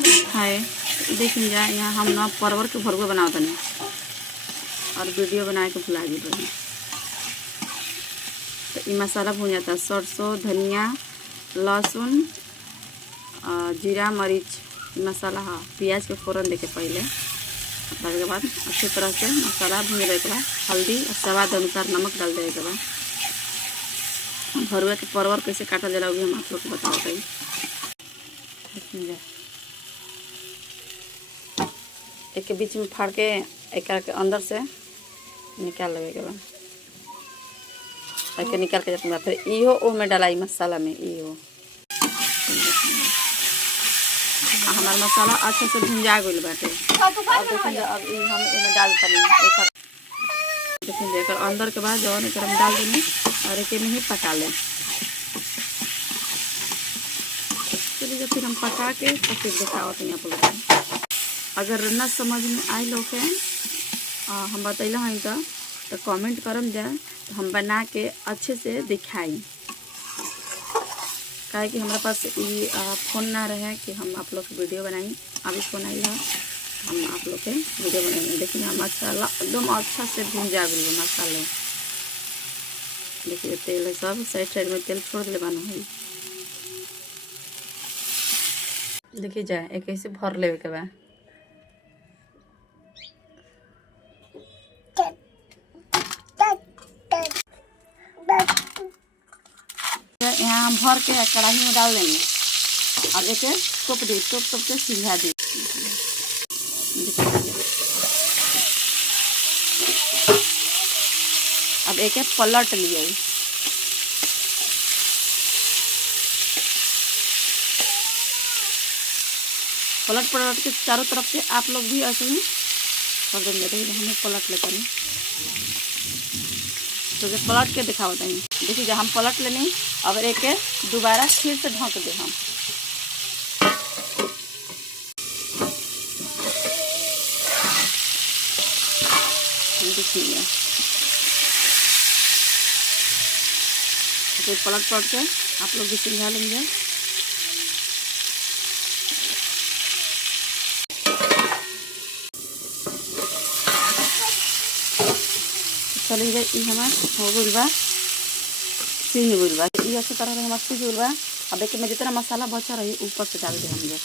हाय देखिए जा यहाँ हम ना परवर के भरुआ बनाओ तनी और वीडियो बनाए के भुला गई बनी। तो ये मसाला भून जाता है, सरसों धनिया लहसुन जीरा मरीच मसाला। हाँ प्याज के फ़ौरन देके पहले, उसके बाद अच्छी तरह से मसाला भून देने के बाद हल्दी और स्वाद अनुसार नमक डाल देने के बाद भरुआ के परवर कैसे काटा जाला वो भी हम आप लोग को बताओ। एक के बीच में फाड़ के एक के अंदर से निकाल लेवे के बाद एक निकाल के जाता फिर इहो ओ में डालाई मसाला में इहो। हमार मसाला अच्छा से भुंजा गइल बाटे। अब देखिए अब हम इमे डाल तनी देखिए एकर अंदर के बाद जवन एकर हम डाल देनी और एक में ही पका ले। चलिए फिर हम पका के तो फिर दिखावत हैं आप लोग। अगर न समझ में आई लोग के हम बतैल हैं तो कमेंट करम जाए तो हम बना के अच्छे से दिखाई। काहे कि हमारे पास ये फ़ोन ना रहे कि हम आप लोग की वीडियो बनाई। अभी फ़ोन आई है हम आप लोग के वीडियो बनाएंगे। देखिए हम मसाला एकदम अच्छा से भून जा गए मसाले। देखिए तेल है सब साइड साइड में तेल छोड़ ले बना है। देखिए जाए एक ऐसे भर लेवे के बाद यहाँ हम भर के कढ़ाई में डाल देंगे और एक टोप के सिझा दी। अब एक पलट लिए पलट के चारों तरफ से आप लोग भी ऐसे ही कर देंगे। देखिए हमें पलट लेते हैं तो जब पलट के दिखाओ हैं। देखिए जब हम पलट लेने अब एक दोबारा फिर से ढक दे हम। देखिए फिर पलट के आप लोग भी सिझा लेंगे। चलिए ये हमार हो गइल बा सीझ गइल बा। ये अच्छी तरह से हमार सीझ गइल बा। अब एक में जितना मसाला बचा रही ऊपर से डाल दे हम जा।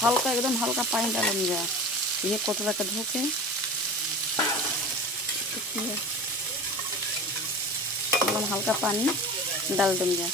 हल्का एकदम हल्का पानी डालम जा। ये कटोरा के धो के एकदम हल्का पानी डाल दूँ जा।